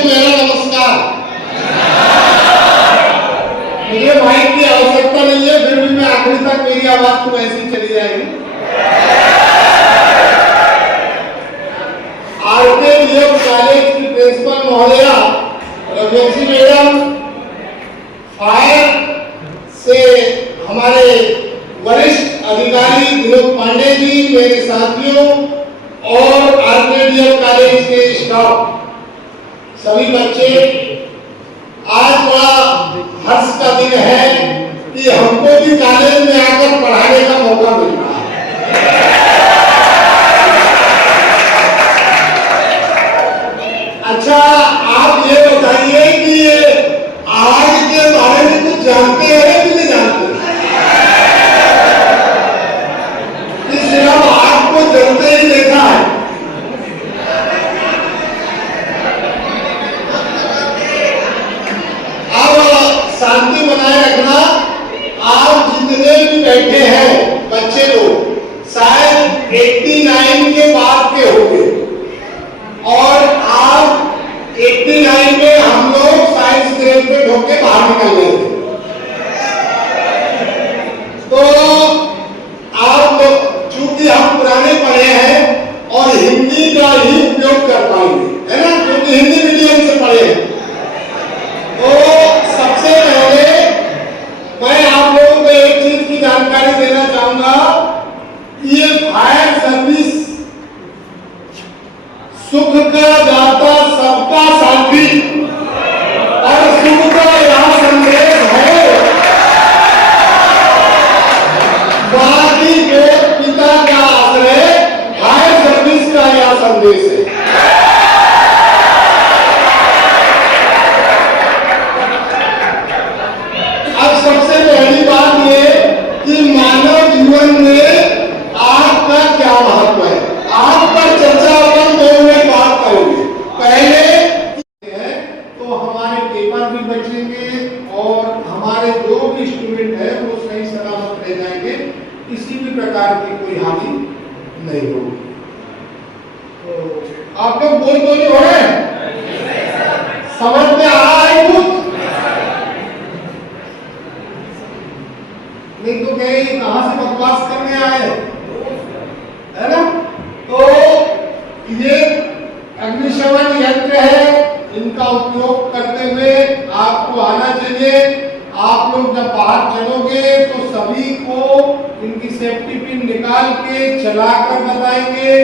को मेरा नमस्कार। मुझे माइक की आवश्यकता नहीं है, फिर भी मैं आखिरी तक मेरी आवाज तो ऐसी चली जाएगी। आरकेडीएम कॉलेज की प्रिंसिपल महोदया रघुवंशी मैडम, फायर से हमारे वरिष्ठ अधिकारी विनोद पांडे जी, मेरे साथियों और आरकेडीएम कॉलेज के स्टाफ, सभी बच्चे, आज बड़ा हर्ष का दिन है कि हमको भी कॉलेज में आकर पढ़ाने का मौका मिल रहा है। अच्छा, आप ये बताइए कि आज के बारे में कुछ जानते हैं कि नहीं जानते? सिर्फ आपको जलते ही देखा है। शांति बनाए रखना। आप जितने भी बैठे हैं बच्चे लोग शायद 89 के बाद के होंगे, और आप 89 में हम लोग साइंस ग्रेजुएट होकर बाहर निकल गए थे। तो आप लोग चूंकि हम पुराने पढ़े हैं और हिंदी का ही उपयोग कर पाएंगे, है ना, क्योंकि हिंदी मीडियम से पढ़े हैं। तो सबसे पहले मैं आप लोगों को एक चीज की जानकारी देना चाहूंगा। ये फायर सर्विस सुख का दाता, सबका साथी, और सुख का यह संदेश है। बाकी के पिता का आश्रय, फायर सर्विस का यह संदेश है। सबसे पहली बात ये कि मानव जीवन में आग का क्या महत्व है, आग पर चर्चा अपन 2 मिनट बात करेंगे। पहले है तो हमारे पेपर भी बचेंगे और हमारे जो भी स्टूडेंट है वो सही सलामत रह जाएंगे, किसी भी प्रकार की कोई हानि नहीं होगी। तो आप लोग बोल तो नहीं हो रहे, समझ में आ रहा है कुछ? नहीं तो कहीं कहां से बकवास करने आए, है ना? तो ये अग्निशमन यंत्र है, इनका उपयोग करते हुए आपको आना चाहिए। आप लोग जब बाहर चलोगे तो सभी को इनकी सेफ्टी पिन निकाल के चलाकर बताएंगे।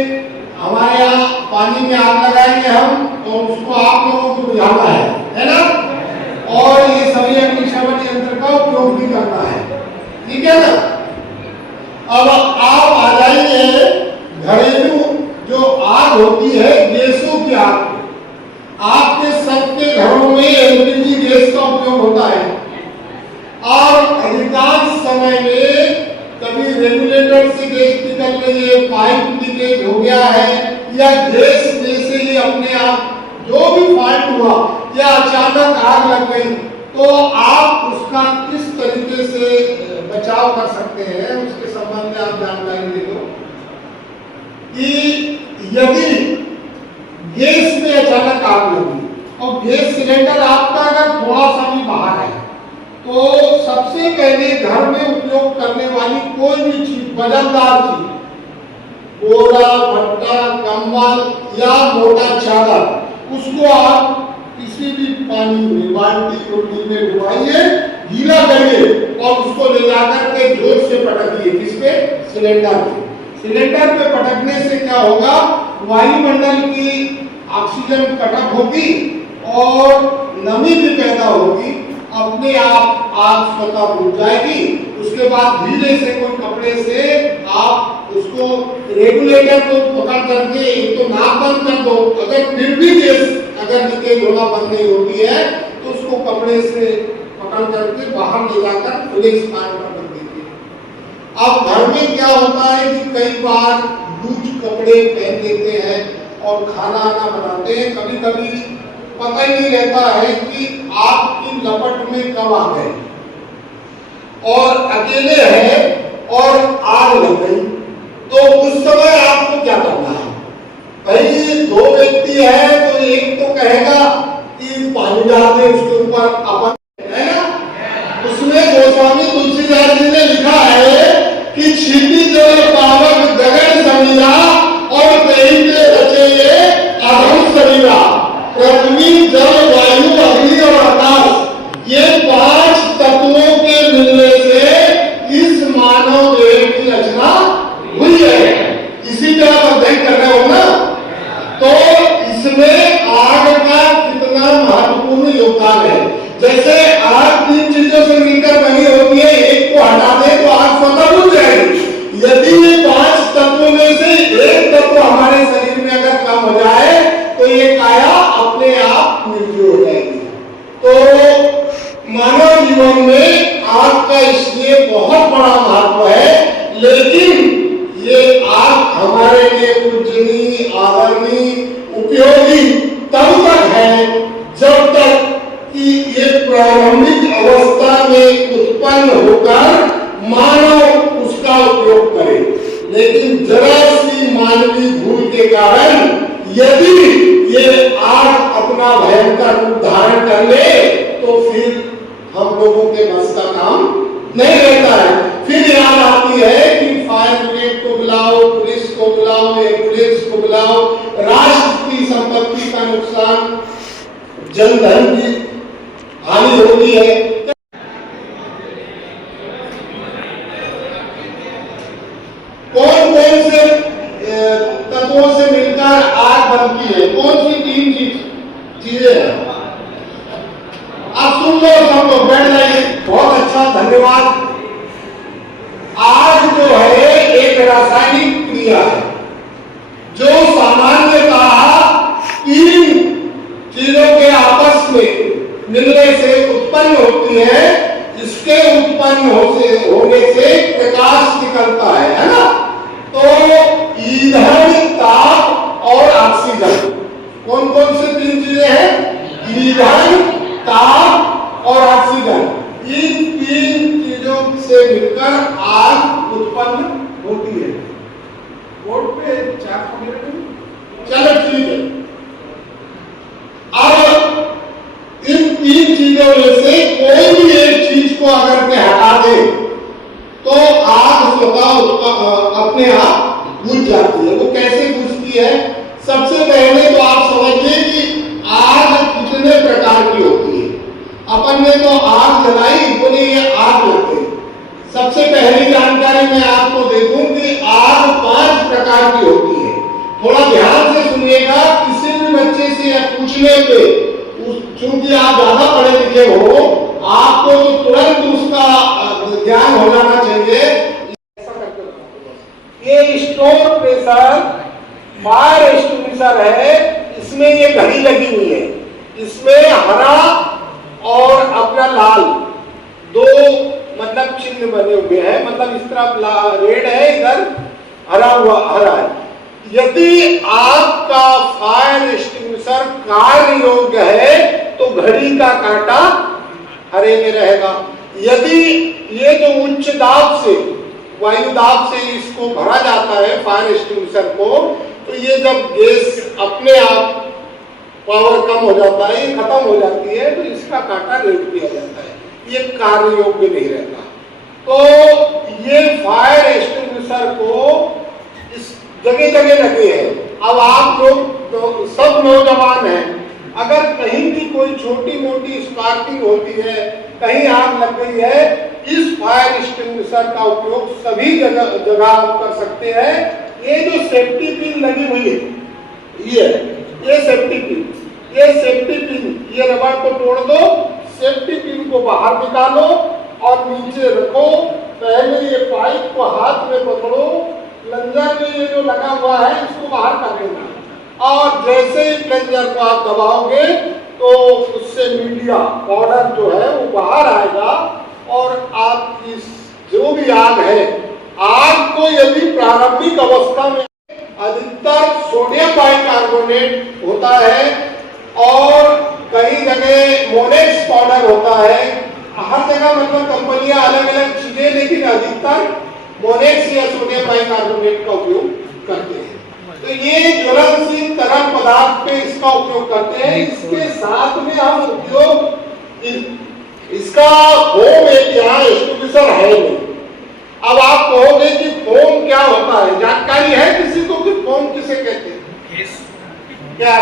हमारे यहाँ पानी में आग लगाएंगे हम, तो उसको आप लोगों को बुझाना है ना? और ये सभी अग्निशमन यंत्र का उपयोग भी करना है, ठीक है ना? अब आप आ जाइए घरेलू जो आग होती है, गैसों की आग। आपके सबके घरों में एलपीजी गैस का उपयोग होता है, और अधिकांश समय में कभी रेगुलेटर से गैस निकल रही है, पाइप लीकेज हो गया है, या गैस में से ही अपने आप जो भी फॉल्ट हुआ या अचानक आग लग गई, तो आप उसका किस तरीके से बचाव कर सकते हैं उसके संबंध में आप जानकारी दे दो। कि यदि गैस में अचानक आग लगी और गैस सिलेंडर आपका अगर थोड़ा सा भी बाहर है, तो सबसे पहले घर में उपयोग करने वाली कोई भी चीज, वजनदार चीज, बोरा, भट्टा, कंबल या मोटा चादर, उसको आप किसी भी पानी में, बाल्टी उल्टी में डुबाइए, गीला करिए और उसको ले जाकर के जोर से पटकिए। किसपे? सिलेंडर पे। सिलेंडर पे पटकने से क्या होगा, वायुमंडल की ऑक्सीजन कटअप होगी और नमी भी पैदा होगी, अपने आप आग स्वतः बुझ जाएगी। उसके बाद धीरे से कोई कपड़े से आप उसको रेगुलेटर को पकड़ करके एक तो नाक बंद कर दो, अगर फिर भी गैस अगर लीकेज होना बंद नहीं होती है तो उसको कपड़े से पकड़ करके बाहर ले जाकर फ्लेक्स पार कर दीजिए। अब घर में क्या होता है कि कई बार लूज कपड़े पहन लेते हैं और खाना आना बनाते हैं, कभी कभी पता ही नहीं रहता है कि आपकी लपट में कब आ गए, और अकेले हैं और आग लग गई, तो उस समय आपको क्या करना है? भाई 2 व्यक्ति है तो एक तो कहेगा शरीरा और कहीं के रचे ये अधम शरीरा। पृथ्वी, जल, वायु, अग्नि और आकाश, ये 5 तत्वों के मिलने से इस मानव देह की रचना हुई है। इसी तरह अध्ययन कर रहे हो ना, तो इसमें आग का कितना महत्वपूर्ण योगदान है। जैसे आग 3 चीजों से मिलकर बनी होती है, एक को हटा दे तो आग स्वतः बुझ जाएगी। यदि ये 5 तत्वों में से एक तत्व हमारे शरीर में अगर कम हो जाए तो ये काया अपने आप मृत्यु हो जाएगी। तो मानव जीवन में आग का इसलिए बहुत बड़ा महत्व है, लेकिन ये आग हमारे लिए पूजनीय, आदरणीय, उपयोगी तब तक है जब तक कि ये प्रारंभिक अवस्था में उत्पन्न होकर मानव उसका उपयोग करे। लेकिन जरा सी मानवीय भूल के कारण यदि ये आग अपना भयंकर रूप धारण कर ले तो फिर हम लोगों के बस का काम नहीं रहता है। फिर याद आती है कि फायर ब्रिगेड को बुलाओ, पुलिस को बुलाओ, एम्बुलेंस को बुलाओ, राष्ट्र की संपत्ति का नुकसान, जनधन की हानि होती है। कौन कौन से तत्वों से मिलकर आग बनती है? कौन सी 3 चीजें हैं? आप सुन लो, सब लोग बैठ जाइए। बहुत अच्छा, धन्यवाद। आग जो है एक रासायनिक क्रिया है जो सामान्यतः 3 चीजों के आपस में मिलने से उत्पन्न होती है। इसके उत्पन्न होने से प्रकाश निकलता है ना। तो ईंधन, ताप और ऑक्सीजन, कौन कौन से 3 चीजें हैं? ईंधन, ताप और ऑक्सीजन। इन 3 चीजों से मिलकर आग उत्पन्न होती है। बोर्ड पे चार्ट चलो ठीक है। अब इन 3 चीजों में से कोई भी एक चीज को अगर के हटा दे तो आग स्वतः अपने आप बुझ जाती है। वो कैसे बुझती है? सबसे पहले तो आप समझिए कि आग कितने प्रकार की होती है। अपन ने तो आग जलाई, बोले ये आग लग गई। सबसे पहली जानकारी मैं आपको दे दूं कि आग 5 प्रकार की होती है। थोड़ा ध्यान से सुनिएगा। किसी भी बच्चे से या पूछने पे, चूंकि आप ज्यादा पढ़े लिखे हो, आपको तो तुरंत उसका ज्ञान हो जाना चाहिए। ये स्टोर प्रेशर फायर एक्सटिंग्विशर है, इसमें ये घड़ी लगी हुई है। इसमें हरा और अपना लाल 2 मतलब चिन्ह बने हुए हैं। मतलब इस तरफ रेड है, इधर हरा है। यदि आपका फायर एक्सटिंग्विशर कार्य योग्य है तो घड़ी का कांटा हरे में रहेगा। यदि ये जो उच्च दाब से, वायु दाब से इसको भरा जाता है फायर एक्सटिंग्विशर को, तो ये जब गैस अपने आप पावर कम हो जाता है, ये खत्म हो जाती है, तो इसका कांटा रेड किया जाता है, ये कार्य योग्य नहीं रहता। तो ये फायर एक्सटिंग्विशर को इस जगह जगह लगे हैं। अब आप लोग तो सब नौजवान हैं, अगर कहीं भी कोई छोटी मोटी स्पार्किंग होती है, कहीं आग लग गई है, इस फायर एक्सटिंग्विशर का उपयोग सभी जगह आप कर सकते हैं। ये जो सेफ्टी पिन लगी हुई है, ये सेफ्टी पिन, ये रबड़ को तोड़ दो, सेफ्टी पिन को बाहर निकालो और नीचे रखो। पहले ये पाइप को हाथ में पकड़ो, प्लंजर में ये जो लगा हुआ है इसको बाहर कर देना, और जैसे ही प्लंजर को आप दबाओगे तो उससे मीडिया पाउडर जो है वो बाहर आएगा और आपकी जो भी आग है, आग को यदि प्रारंभिक अवस्था में अधिकतर सोडियम बाइकार्बोनेट होता है और कई जगह मोनेक्स पाउडर होता है। हर जगह मतलब कंपनियां अलग अलग चीजें, लेकिन अधिकतर मोनेक्स या सोडियम बाइकार्बोनेट का उपयोग करते हैं। तो ये ज्वलनशील तरल पदार्थ पे इसका उपयोग करते हैं। इसके साथ में हम उपयोग इसका होम एक यहाँ एक्सटिंग्विशर है नहीं। अब आप कहोगे कि फोम क्या होता है, जानकारी है किसी को कि फोम किसे कहते हैं? क्या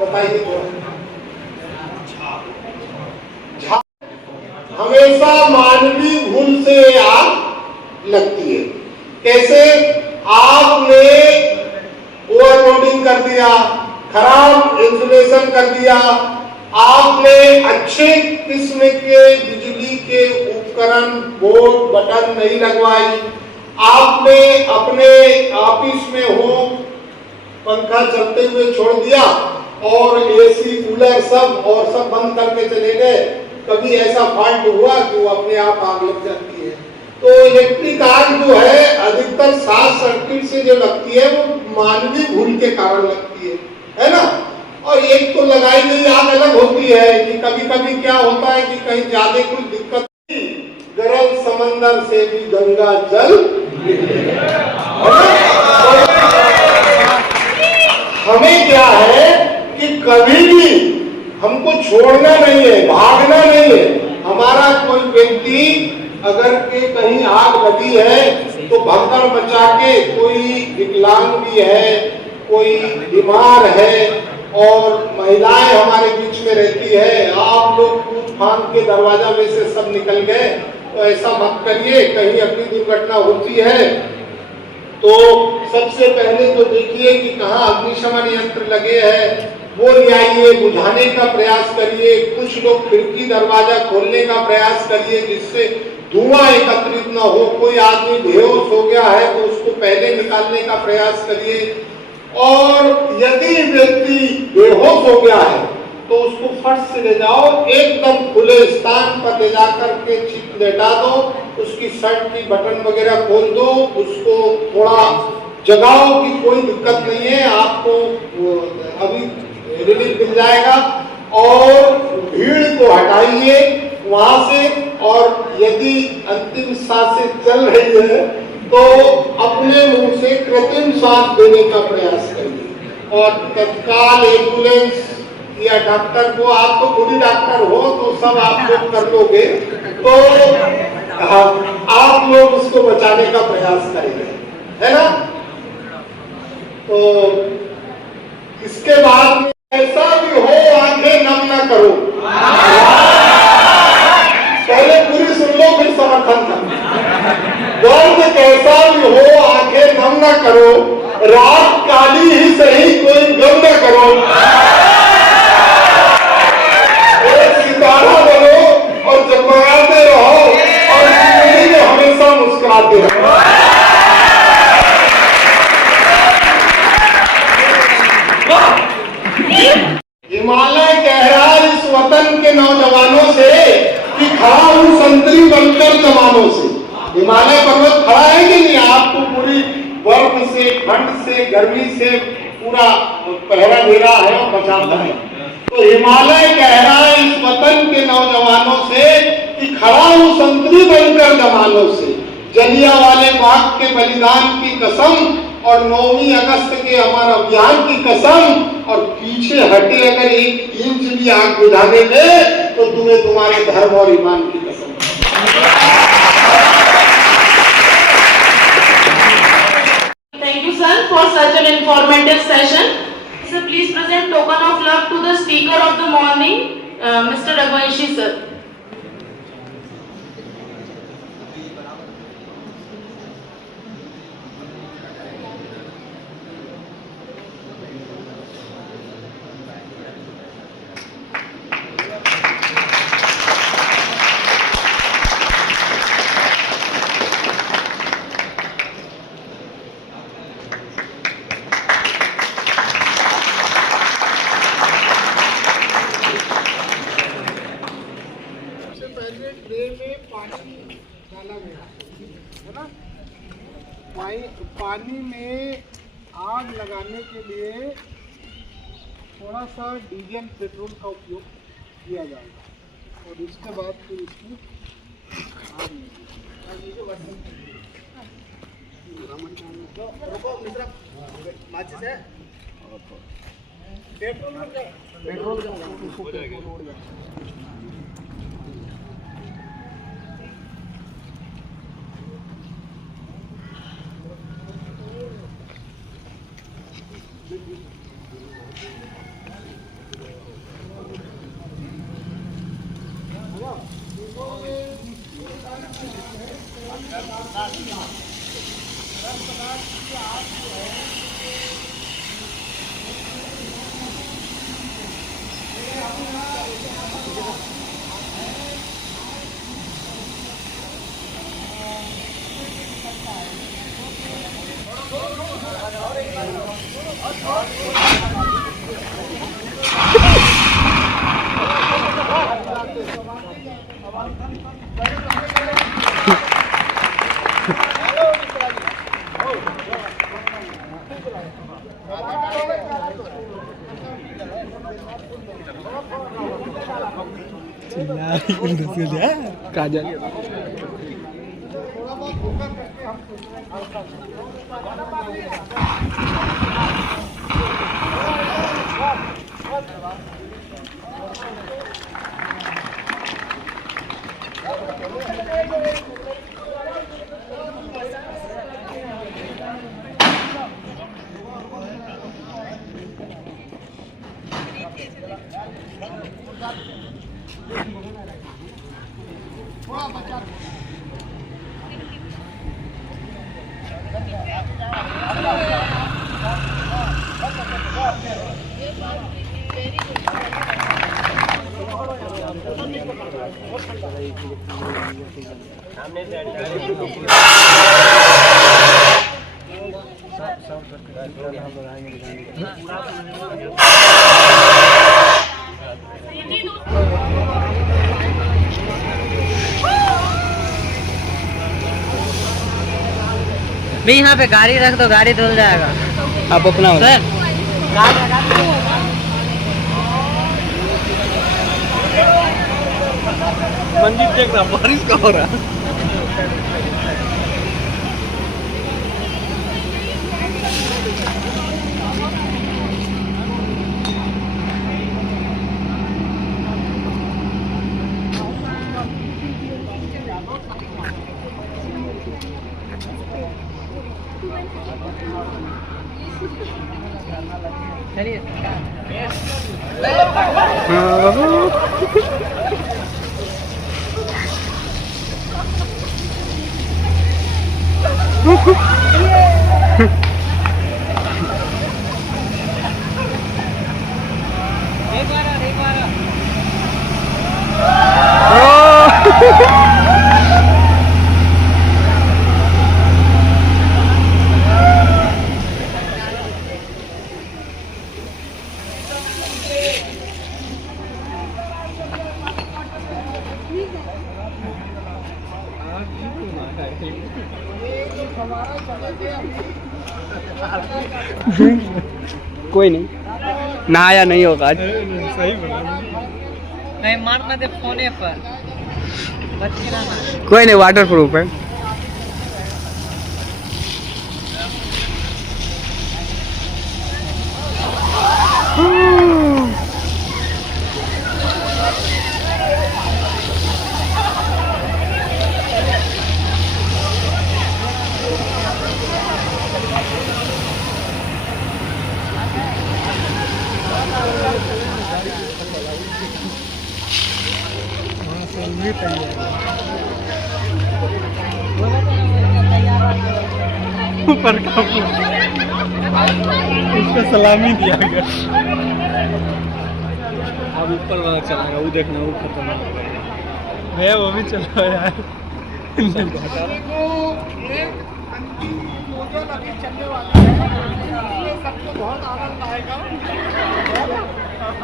बताइए थोड़ा। हमेशा मानवीय भूल से आग लगती है। कैसे? आपने ओवरलोडिंग कर दिया, खराब इंसुलेशन कर दिया, आपने अच्छे किस्म के बिजली के उपकरण बोर्ड बटन नहीं लगवाई, आपने अपने ऑफिस में हो पंखा चलते हुए छोड़ दिया और एसी कूलर सब बंद करके चले गए, कभी ऐसा फॉल्ट हुआ कि वो अपने आप आग लग जाती है। तो इलेक्ट्रिक आग जो है अधिकतर शॉर्ट सर्किट से जो लगती है वो मानवीय भूल के कारण लगती है ना। और एक तो लगाई गई आग अलग होती है कि कभी कभी क्या होता है कि कहीं ज्यादा कुछ दिक्कत, गरल समंदर से भी गंगा जल हमें क्या है कि कभी भी हमको छोड़ना नहीं है, भागना नहीं है। हमारा कोई व्यक्ति अगर के कहीं आग लगी है तो भगदड़ मचा के, कोई विकलांग भी है, कोई बीमार है और महिलाएं हमारे बीच में रहती है, आप लोग कूद फांद के दरवाजा में से सब निकल गए, तो ऐसा मत करिए। कहीं अपनी दुर्घटना होती है तो सबसे पहले तो देखिए कि कहाँ अग्निशमन यंत्र लगे हैं, वो ले आइए, बुझाने का प्रयास करिए। कुछ लोग खिड़की दरवाजा खोलने का प्रयास करिए जिससे धुआं एकत्रित न हो। कोई आदमी बेहोश हो गया है तो उसको पहले निकालने का प्रयास करिए। और यदि व्यक्ति बेहोश हो गया है तो उसको फट से ले जाओ, एकदम खुले स्थान पर ले जाकर के लेटा दो, उसकी शर्ट की बटन वगैरह खोल दो, उसको थोड़ा जगाओ कि कोई दिक्कत नहीं है, आपको अभी रिलीफ मिल जाएगा। और भीड़ को हटाइए वहां से, और यदि अंतिम सांसें चल रही है तो अपने मुंह से कृत्रिम सांस देने का प्रयास करिए। और तत्काल एम्बुलेंस या डॉक्टर को, आप तो खुद ही डॉक्टर हो तो सब आप लोग कर लोगे, तो आप लोग उसको बचाने का प्रयास करेंगे, है ना। तो इसके बाद ऐसा भी हो आंखें नम ना करो, पहले पूरी सुन लो फिर समर्थन करो। दर्द कैसा भी हो आंखें नम ना करो, रात काली ही सही कोई गम ना करो, एक सितारा बनो और जगमगाते रहो और जिंदगी में हमेशा मुस्कुराते रहो। हिमालय कह रहा है इस वतन के नौजवानों से कि खड़ा हूं संतरी बनकर जमानों से। हिमालय पर्वत खड़ा है कि नहीं? आपको पूरी बर्फ से, ठंड से, गर्मी से पूरा पहरा दे रहा है और बचाता है। तो हिमालय कह रहा है इस वतन के नौजवानों से कि खड़ा हूं संतरी बनकर जमानों से। जलियांवाले बाग के बलिदान की कसम और 9 अगस्त के अमर अभियान की कसम, और पीछे हटे अगर 1 इंच भी आग बुझाने में तो तुम्हें तुम्हारे धर्म और ईमान की कसम। Thank you, sir, for such an informative session. Sir, please present token of love to the speaker of the morning, Mr. Raghuvanshi, sir. पानी में आग लगाने के लिए थोड़ा सा डीजल पेट्रोल का उपयोग किया जाएगा और इसके बाद फिर इसकी आग पेट्रोल काजल भी यहाँ पे गाड़ी रख दो, गाड़ी धुल जाएगा। आप अपना सर मंदिर देख रहा बारिश का हो रहा है। चलिए कोई नहीं, नहाया नहीं होगा आज। सही नहीं मारना दे फोने पर बच्चे ना कोई नहीं, वाटर प्रूफ है। ऊपर का उसको सलामी दिया गया। अब ऊपर वाला चलाएगा, वो देखना, वो खतरनाक है, वो भी चला यार। अभी चलने वाला है, सबको बहुत आनंद आएगा।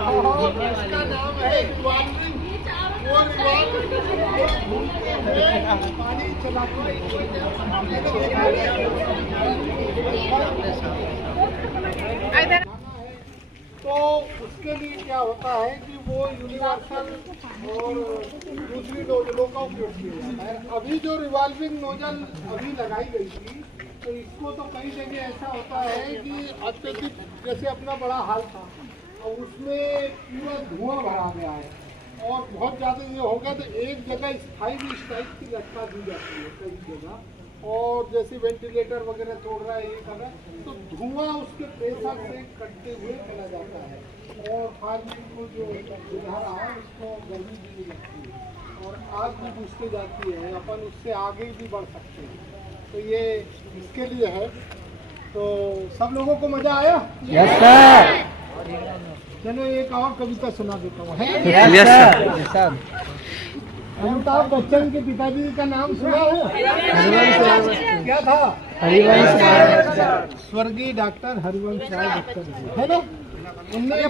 और इसका नाम है रिवॉल्विंग, वो पानी चलाते तो उसके लिए क्या होता है कि वो यूनिवर्सल और दूसरी नोजलों का उपयोग किया जाता है। अभी जो रिवॉल्विंग नोजल अभी लगाई गई थी, तो इसको तो कई जगह ऐसा होता है कि अत्यधिक, जैसे अपना बड़ा हाल था और उसमें पूरा धुआं भरा गया है और बहुत ज़्यादा ये होगा तो एक जगह स्थायी भी इस टाइप की लटका दी जाती है कई जगह, और जैसे वेंटिलेटर वगैरह तोड़ रहा है ये कर रहा है, तो धुआं उसके प्रेशर से कटते हुए चला जाता है और फार्मिंग को जो बुझा रहा है उसको गर्मी भी नहीं लगती है और आग भी बुझते जाती है, अपन उससे आगे भी बढ़ सकते हैं। तो ये इसके लिए है। तो सब लोगों को मजा आया? Yes sir. चलो एक और कविता सुना देता हूँ, है? Yes sir. अमिताभ बच्चन के पिताजी का नाम सुना है? क्या था? हरिवंश राय। स्वर्गीय डॉक्टर हरिवंश राय बच्चन, है ना? उनने ये